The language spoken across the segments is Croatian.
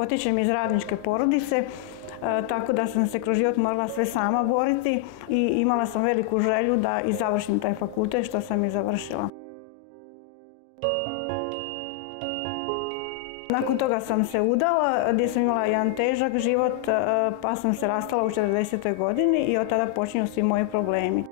Potječem iz radničke porodice, tako da sam se kroz život morala sve sama boriti i imala sam veliku želju da i završim taj fakultet, što sam i završila. Nakon toga sam se udala, gdje sam imala jedan težak život, pa sam se rastala u 40. godini i od tada počinju svi moji problemi.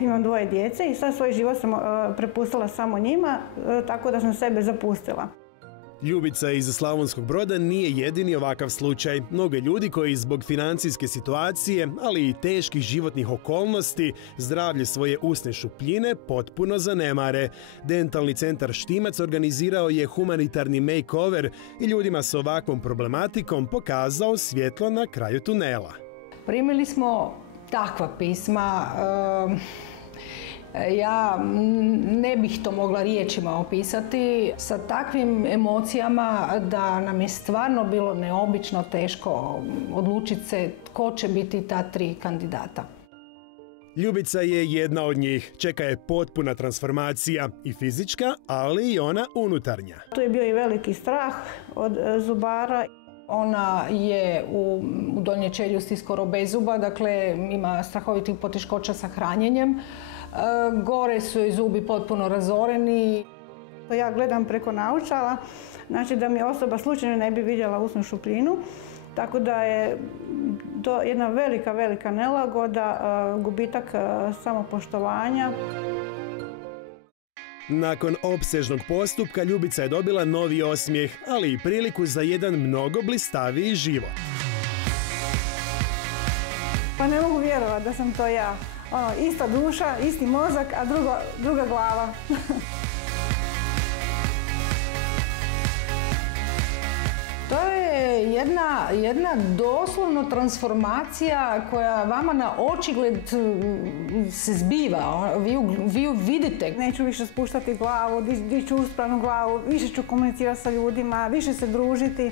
Imam 2 djece i sad svoj život sam prepustila samo njima, tako da sam sebe zapustila. Ljubica iz Slavonskog Broda nije jedini ovakav slučaj. Mnogo ljudi koji zbog financijske situacije, ali i teških životnih okolnosti, zdravlje svoje usne šupljine potpuno zanemare. Dentalni centar Štimac organizirao je humanitarni makeover i ljudima s ovakvom problematikom pokazao svjetlo na kraju tunela. Primili smo takva pisma. Ja ne bih to mogla riječima opisati, sa takvim emocijama da nam je stvarno bilo neobično teško odlučiti se tko će biti ta 3 kandidata. Ljubica je jedna od njih. Čeka je potpuna transformacija, i fizička, ali i ona unutarnja. Tu je bio i veliki strah od zubara. Ona je u donjoj čeljusti skoro bez zuba, dakle ima strahovitih poteškoća sa hranjenjem. Gore su joj zubi potpuno razoreni. Ja gledam preko naočala, znači da mi osoba slučajno ne bi vidjela usnu šupljinu, tako da je to jedna velika nelagoda, gubitak samopoštovanja. Nakon opsežnog postupka Ljubica je dobila novi osmijeh, ali i priliku za jedan mnogo blistaviji život. Pa ne mogu vjerovati da sam to ja. Ista duša, isti mozak, a druga glava. To je jedna doslovno transformacija koja vama na očigled se zbiva. Vi ju vidite. Neću više spuštati glavu, diću uspravnu glavu, više ću komunicirati sa ljudima, više se družiti.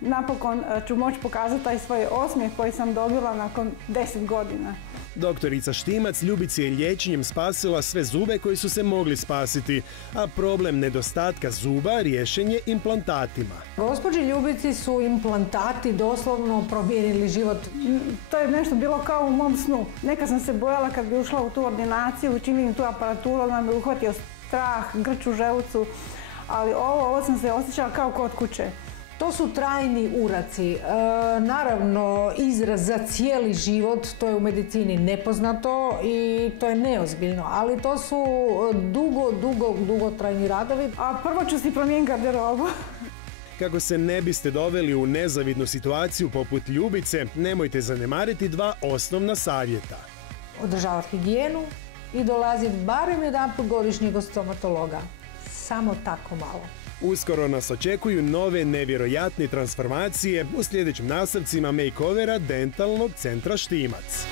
Napokon ću moći pokazati taj svoj osmijeh koji sam dobila nakon 10 godina. Doktorica Štimac Ljubici je liječenjem spasila sve zube koji su se mogli spasiti, a problem nedostatka zuba riješen je implantatima. Gospođi Ljubici su implantati doslovno promijenili život. To je nešto bilo kao u mom snu. Nekad sam se bojala kad bi ušla u tu ordinaciju, učinili tu aparaturu, onda me uhvatio strah, grč u želucu, ali ovo sam se osjećala kao kod kuće. To su trajni uraci. Naravno, izraz za cijeli život, to je u medicini nepoznato i to je neozbiljno, ali to su dugo trajni radovi. A prvo ću si promijeniti garderobu. Kako se ne biste doveli u nezavidnu situaciju poput Ljubice, nemojte zanemariti 2 osnovna savjeta. Održavati higijenu i dolaziti barem jedanput godišnje kod stomatologa. Samo tako malo. Uskoro nas očekuju nove nevjerojatne transformacije u sljedećim nastavcima makeovera Dentalnog centra Štimac.